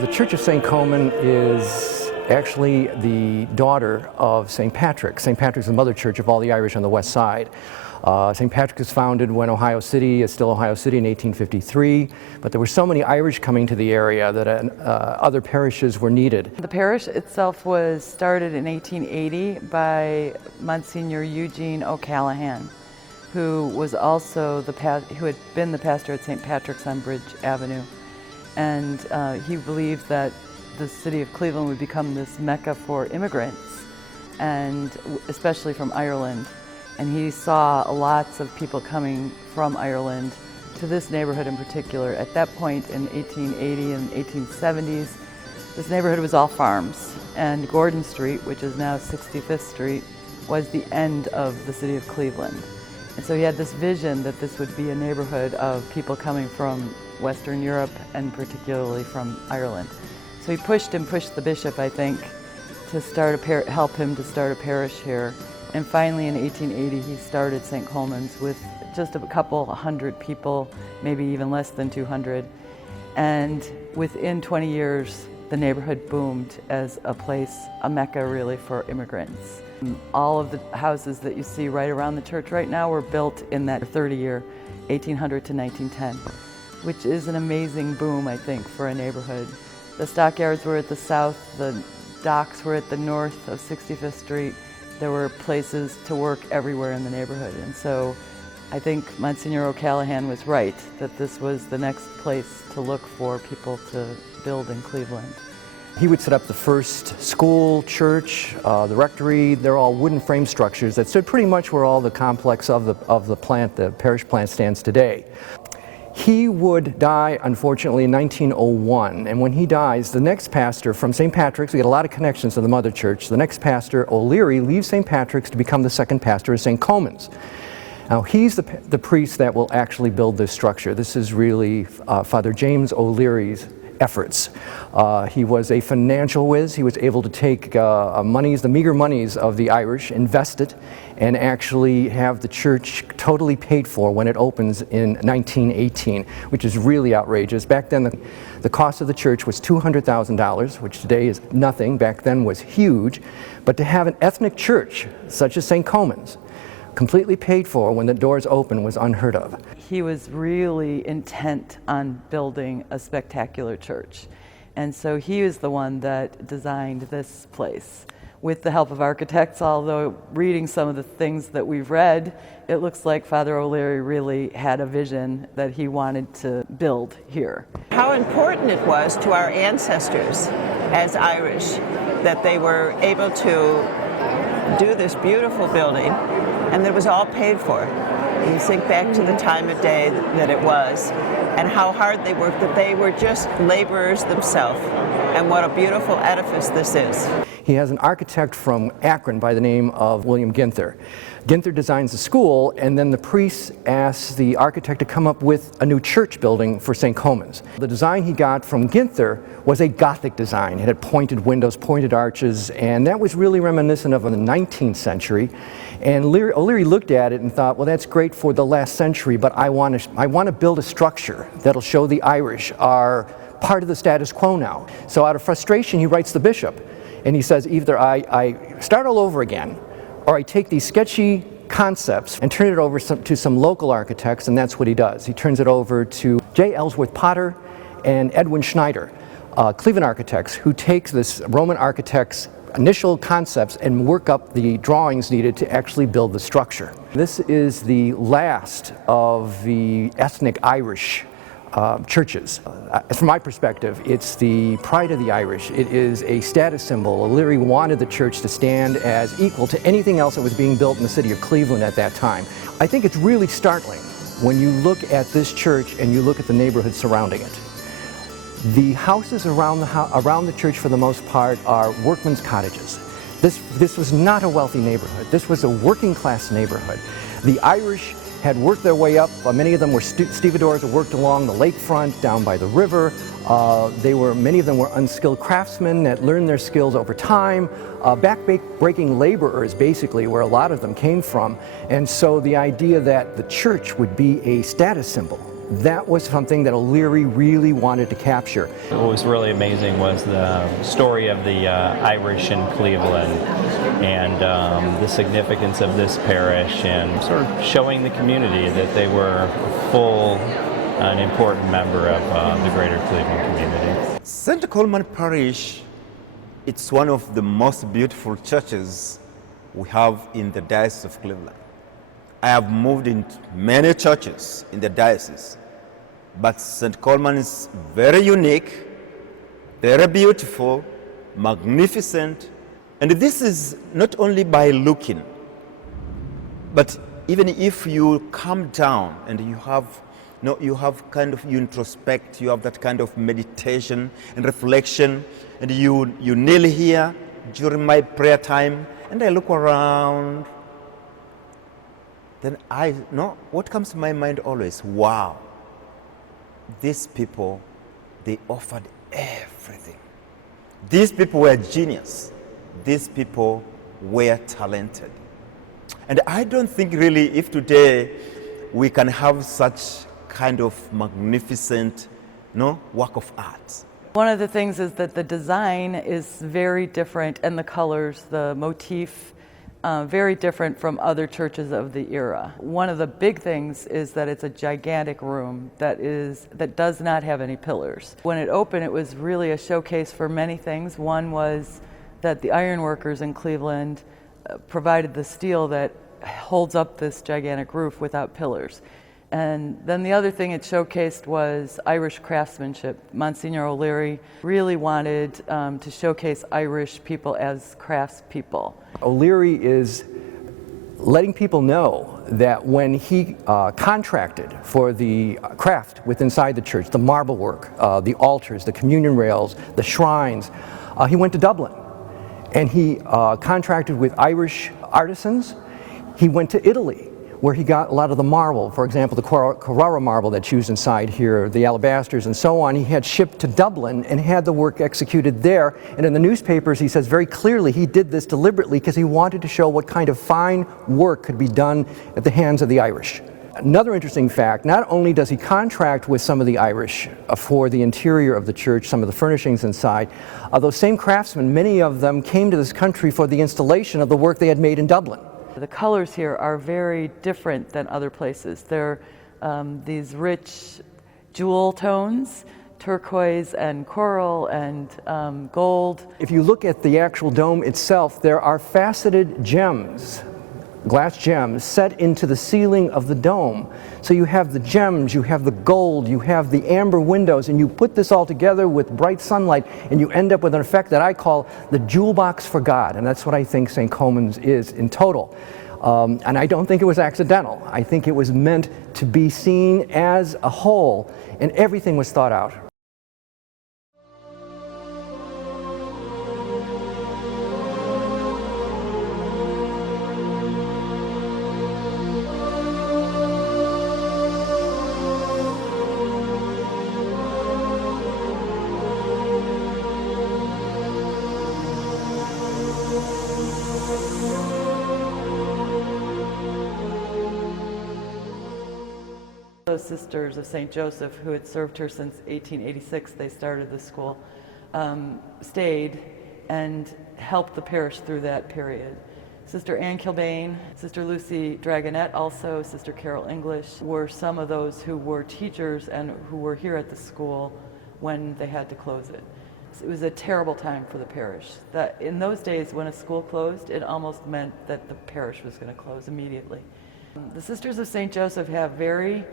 The Church of St. Colman is actually the daughter of St. Patrick. St. Patrick's the mother church of all the Irish on the west side. St. Patrick was founded when Ohio City is still Ohio City in 1853, but there were so many Irish coming to the area that other parishes were needed. The parish itself was started in 1880 by Monsignor Eugene O'Callaghan, who was also who had been the pastor at St. Patrick's on Bridge Avenue. And he believed that the city of Cleveland would become this mecca for immigrants, and especially from Ireland. And he saw lots of people coming from Ireland to this neighborhood in particular. At that point in 1880 and 1870s, this neighborhood was all farms. And Gordon Street, which is now 65th Street, was the end of the city of Cleveland. And so he had this vision that this would be a neighborhood of people coming from Western Europe and particularly from Ireland. So he pushed the bishop, I think, to help him to start a parish here. And finally in 1880 he started St. Colman's with just a couple hundred people, maybe even less than 200. And within 20 years the neighborhood boomed as a place, a mecca really for immigrants. All of the houses that you see right around the church right now were built in that 30-year, 1800 to 1910, which is an amazing boom, I think, for a neighborhood. The stockyards were at the south, the docks were at the north of 65th Street. There were places to work everywhere in the neighborhood. And so I think Monsignor O'Callaghan was right, that this was the next place to look for people to build in Cleveland. He would set up the first school, church, the rectory. They're all wooden frame structures that stood pretty much where all the complex of the plant, the parish plant, stands today. He would die, unfortunately, in 1901, and when he dies, the next pastor from St. Patrick's, we get a lot of connections to the mother church, the next pastor, O'Leary, leaves St. Patrick's to become the second pastor of St. Colman's. Now, he's the priest that will actually build this structure. This is really Father James O'Leary's efforts. He was a financial whiz. He was able to take the meager monies of the Irish, invest it, and actually have the church totally paid for when it opens in 1918, which is really outrageous. Back then, the cost of the church was $200,000, which today is nothing. Back then was huge. But to have an ethnic church, such as St. Colman's, completely paid for when the doors open was unheard of. He was really intent on building a spectacular church. And so he is the one that designed this place with the help of architects, although reading some of the things that we've read, it looks like Father O'Leary really had a vision that he wanted to build here. How important it was to our ancestors as Irish that they were able to do this beautiful building, and it was all paid for. You think back to the time of day that it was, and how hard they worked, that they were just laborers themselves, and what a beautiful edifice this is. He has an architect from Akron by the name of William Ginther. Ginther designs the school, and then the priest asks the architect to come up with a new church building for St. Colman's. The design he got from Ginther was a Gothic design. It had pointed windows, pointed arches, and that was really reminiscent of the 19th century. And O'Leary looked at it and thought, well, that's great for the last century, but I want to build a structure that'll show the Irish are part of the status quo now. So out of frustration, he writes the bishop, and he says, either I start all over again, or I take these sketchy concepts and turn it over to some local architects, and that's what he does. He turns it over to J. Ellsworth Potter and Edwin Schneider, Cleveland architects, who take this Roman architect's initial concepts and work up the drawings needed to actually build the structure. This is the last of the ethnic Irish churches. From my perspective, it's the pride of the Irish. It is a status symbol. O'Leary wanted the church to stand as equal to anything else that was being built in the city of Cleveland at that time. I think it's really startling when you look at this church and you look at the neighborhood surrounding it. The houses around the church, for the most part, are workmen's cottages. This was not a wealthy neighborhood. This was a working class neighborhood. The Irish had worked their way up. Many of them were stevedores that worked along the lakefront, down by the river. Many of them were unskilled craftsmen that learned their skills over time. Back-breaking laborers, basically, where a lot of them came from. And so the idea that the church would be a status symbol, that was something that O'Leary really wanted to capture. What was really amazing was the story of the Irish in Cleveland and the significance of this parish, and sort of showing the community that they were a full and important member of the greater Cleveland community. St. Colman Parish, it's one of the most beautiful churches we have in the Diocese of Cleveland. I have moved in many churches in the diocese, but St. Colman is very unique, very beautiful, magnificent, and this is not only by looking, but even if you come down and you introspect, you have that kind of meditation and reflection, and you kneel here during my prayer time, and I look around. Then what comes to my mind always, wow, these people, they offered everything. These people were genius. These people were talented. And I don't think really if today we can have such kind of magnificent work of art. One of the things is that the design is very different, and the colors, the motif, very different from other churches of the era. One of the big things is that it's a gigantic room that does not have any pillars. When it opened, it was really a showcase for many things. One was that the ironworkers in Cleveland provided the steel that holds up this gigantic roof without pillars. And then the other thing it showcased was Irish craftsmanship. Monsignor O'Leary really wanted to showcase Irish people as craftspeople. O'Leary is letting people know that when he contracted for the craft inside the church, the marble work, the altars, the communion rails, the shrines, he went to Dublin and he contracted with Irish artisans. He went to Italy, where he got a lot of the marble, for example, the Carrara marble that's used inside here, the alabasters and so on. He had shipped to Dublin and had the work executed there. And in the newspapers, he says very clearly he did this deliberately because he wanted to show what kind of fine work could be done at the hands of the Irish. Another interesting fact, not only does he contract with some of the Irish for the interior of the church, some of the furnishings inside, those same craftsmen, many of them came to this country for the installation of the work they had made in Dublin. The colors here are very different than other places. They're these rich jewel tones, turquoise and coral and gold. If you look at the actual dome itself, there are faceted gems, glass gems, set into the ceiling of the dome. So you have the gems, you have the gold, you have the amber windows, and you put this all together with bright sunlight, and you end up with an effect that I call the jewel box for God, and that's what I think St. Colman's is in total. And I don't think it was accidental. I think it was meant to be seen as a whole, and everything was thought out. Those Sisters of St. Joseph, who had served her since 1886, they started the school, stayed and helped the parish through that period. Sister Ann Kilbane, Sister Lucy Dragonette, also Sister Carol English, were some of those who were teachers and who were here at the school when they had to close it. It was a terrible time for the parish. In those days, when a school closed, it almost meant that the parish was going to close immediately. The Sisters of St. Joseph have very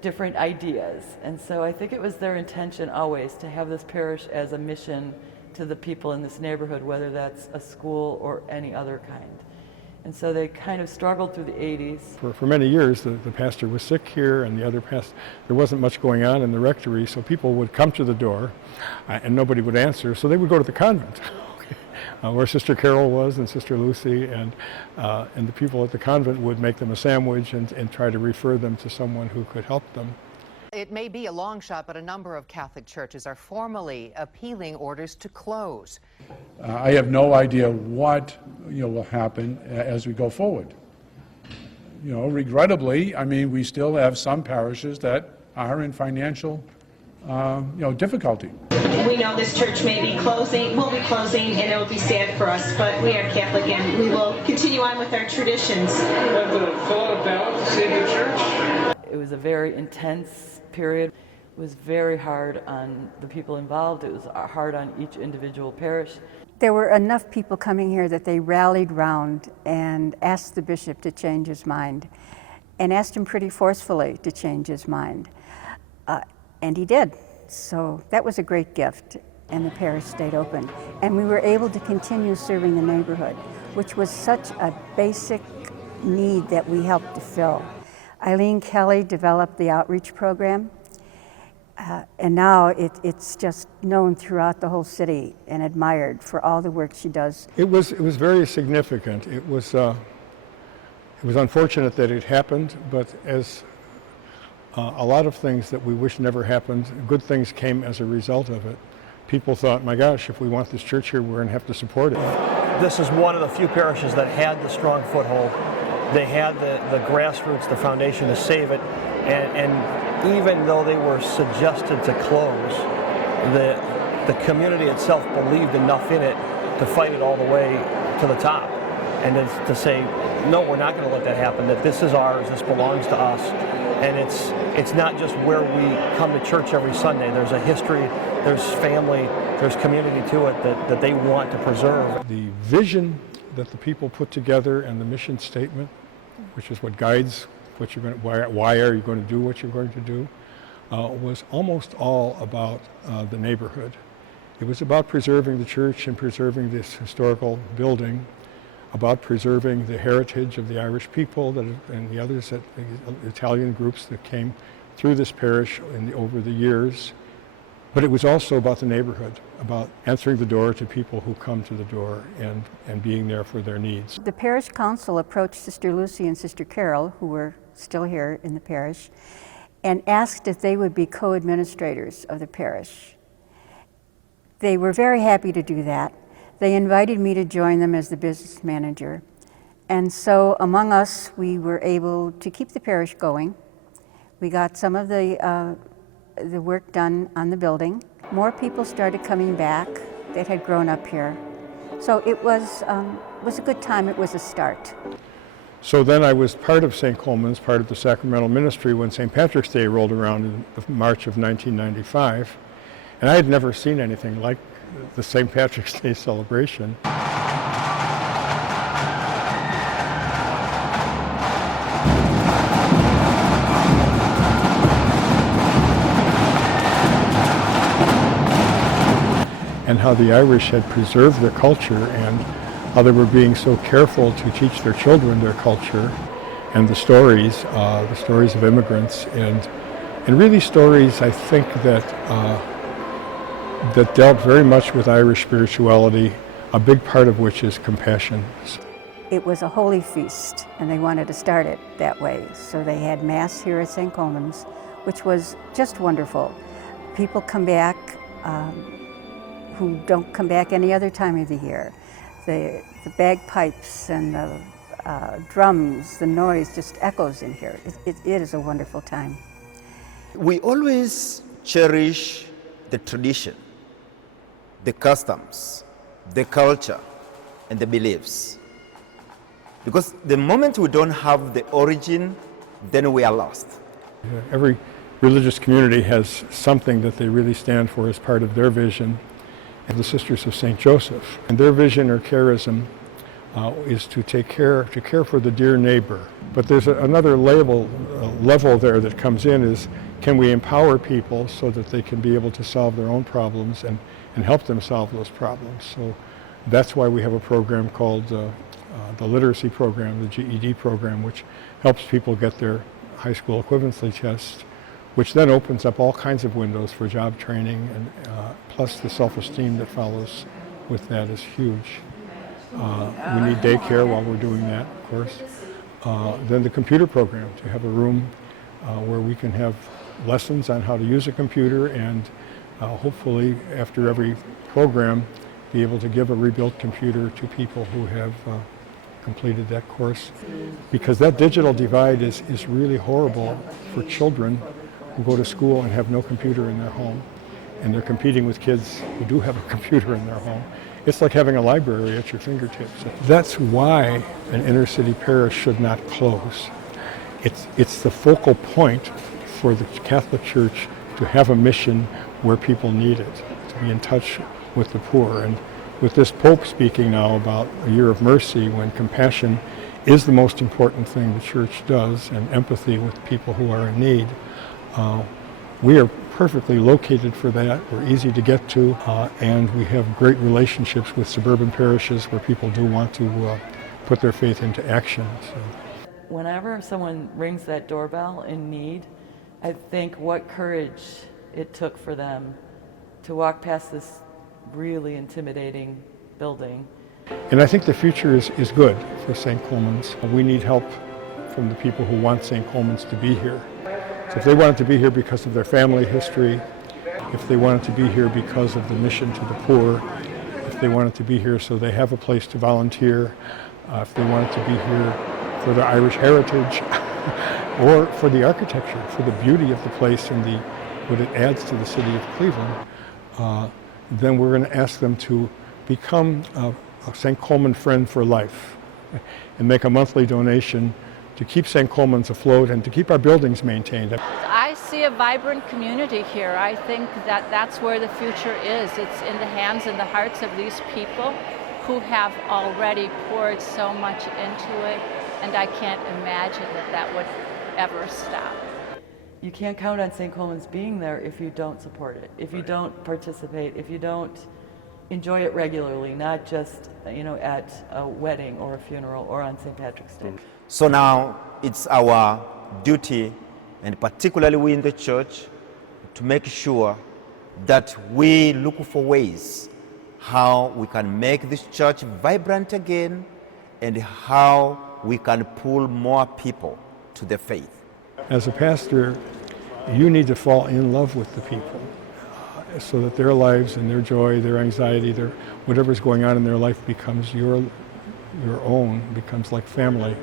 different ideas. And so I think it was their intention always to have this parish as a mission to the people in this neighborhood, whether that's a school or any other kind. And so they kind of struggled through the 80s. For many years, the pastor was sick here, and the other pastor, there wasn't much going on in the rectory, so people would come to the door, and nobody would answer, so they would go to the convent, where Sister Carol was and Sister Lucy, and the people at the convent would make them a sandwich and try to refer them to someone who could help them. It may be a long shot, but a number of Catholic churches are formally appealing orders to close. I have no idea what will happen as we go forward. Regrettably, I mean, we still have some parishes that are in financial difficulty. We know this church may be closing, will be closing, and it will be sad for us, but we are Catholic and we will continue on with our traditions. You had to fill out a ballot to save the church? It was a very intense period. It was very hard on the people involved. It was hard on each individual parish. There were enough people coming here that they rallied round and asked the bishop to change his mind, and asked him pretty forcefully to change his mind. And he did. So that was a great gift, and the parish stayed open. And we were able to continue serving the neighborhood, which was such a basic need that we helped to fill. Eileen Kelly developed the outreach program, and now it's just known throughout the whole city and admired for all the work she does. It was very significant. It was unfortunate that it happened, but as a lot of things that we wish never happened, good things came as a result of it. People thought, my gosh, if we want this church here, we're going to have to support it. This is one of the few parishes that had the strong foothold. They had the grassroots, the foundation to save it, and even though they were suggested to close, the community itself believed enough in it to fight it all the way to the top, and to say, no, we're not going to let that happen, that this is ours, this belongs to us. And it's not just where we come to church every Sunday. There's a history, there's family, there's community to it that they want to preserve. The vision that the people put together and the mission statement, which is what guides what you're going to, why are you going to do what you're going to do, was almost all about the neighborhood. It was about preserving the church and preserving this historical building, about preserving the heritage of the Irish people and the others, the Italian groups that came through this parish over the years. But it was also about the neighborhood, about answering the door to people who come to the door and being there for their needs. The parish council approached Sister Lucy and Sister Carol, who were still here in the parish, and asked if they would be co-administrators of the parish. They were very happy to do that. They invited me to join them as the business manager. And so among us, we were able to keep the parish going. We got some of the work done on the building. More people started coming back that had grown up here. So it was a good time. It was a start. So then I was part of St. Colman's, part of the sacramental ministry when St. Patrick's Day rolled around in March of 1995. And I had never seen anything like the St. Patrick's Day celebration. And how the Irish had preserved their culture and how they were being so careful to teach their children their culture and the stories of immigrants and really stories, I think, that dealt very much with Irish spirituality, a big part of which is compassion. It was a holy feast, and they wanted to start it that way. So they had Mass here at St. Colman's, which was just wonderful. People come back who don't come back any other time of the year. The bagpipes and the drums, the noise just echoes in here. It is a wonderful time. We always cherish the tradition, the customs, the culture, and the beliefs. Because the moment we don't have the origin, then we are lost. Every religious community has something that they really stand for as part of their vision. And the Sisters of St. Joseph, and their vision or charism is to care for the dear neighbor. But there's another level level there that comes in is, can we empower people so that they can be able to solve their own problems and help them solve those problems? So that's why we have a program called the literacy program, the GED program, which helps people get their high school equivalency test, which then opens up all kinds of windows for job training, and plus the self-esteem that follows with that is huge. We need daycare while we're doing that, of course. Then the computer program, to have a room where we can have lessons on how to use a computer, and hopefully after every program be able to give a rebuilt computer to people who have completed that course. Because that digital divide is really horrible for children who go to school and have no computer in their home, and they're competing with kids who do have a computer in their home. It's like having a library at your fingertips. That's why an inner city parish should not close. It's the focal point for the Catholic Church to have a mission where people need it, to be in touch with the poor. And with this Pope speaking now about a year of mercy, when compassion is the most important thing the Church does, and empathy with people who are in need, we are perfectly located for that. We're easy to get to, and we have great relationships with suburban parishes where people do want to put their faith into action. So. Whenever someone rings that doorbell in need, I think what courage it took for them to walk past this really intimidating building. And I think the future is good for St. Colman's. We need help from the people who want St. Colman's to be here. So if they wanted to be here because of their family history, if they wanted to be here because of the mission to the poor, if they wanted to be here so they have a place to volunteer, if they wanted to be here for their Irish heritage, or for the architecture, for the beauty of the place and what it adds to the city of Cleveland, then we're going to ask them to become a St. Colman friend for life and make a monthly donation to keep St. Colman's afloat and to keep our buildings maintained. I see a vibrant community here. I think that that's where the future is. It's in the hands and the hearts of these people who have already poured so much into it, and I can't imagine that would ever stop. You can't count on St. Colman's being there if you don't support it, if you don't participate, if you don't enjoy it regularly, not just at a wedding or a funeral or on St. Patrick's Day. So now it's our duty, and particularly we in the church, to make sure that we look for ways how we can make this church vibrant again and how we can pull more people to the faith. As a pastor, you need to fall in love with the people so that their lives and their joy, their anxiety, whatever's going on in their life becomes your own, becomes like family.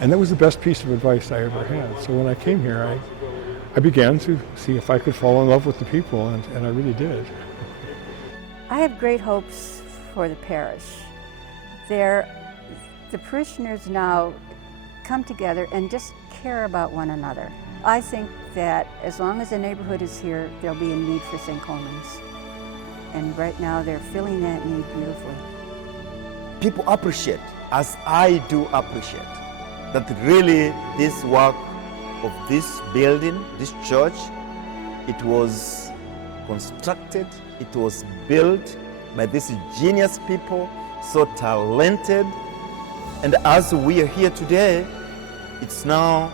And that was the best piece of advice I ever had. So when I came here, I began to see if I could fall in love with the people, and I really did. I have great hopes for the parish. The parishioners now come together and just care about one another. I think that as long as the neighborhood is here, there'll be a need for St. Colman's. And right now they're filling that need beautifully. People appreciate, as I do appreciate, that really this work of this building, this church, it was constructed, it was built by these genius people, so talented. And as we are here today, it's now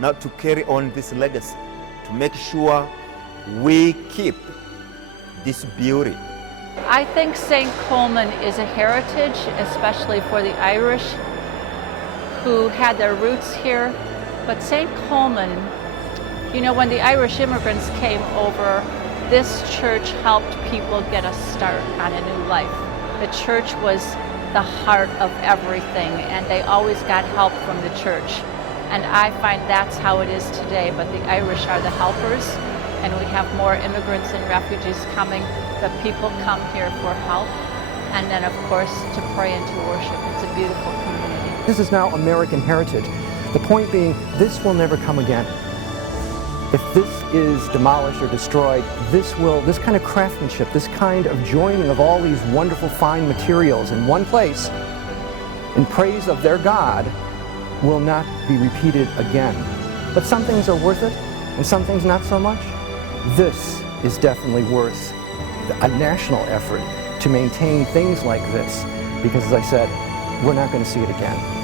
to carry on this legacy, to make sure we keep this beauty. I think St. Colman is a heritage, especially for the Irish who had their roots here. But St. Colman, when the Irish immigrants came over, this church helped people get a start on a new life. The church was the heart of everything, and they always got help from the church. And I find that's how it is today, but the Irish are the helpers, and we have more immigrants and refugees coming, but people come here for help, and then of course to pray and to worship. It's a beautiful community. This is now American heritage. The point being, this will never come again. If this is demolished or destroyed, this kind of craftsmanship, this kind of joining of all these wonderful fine materials in one place in praise of their God will not be repeated again. but some things are worth it and some things not so much. This is definitely worth a national effort to maintain things like this, because as I said, we're not going to see it again.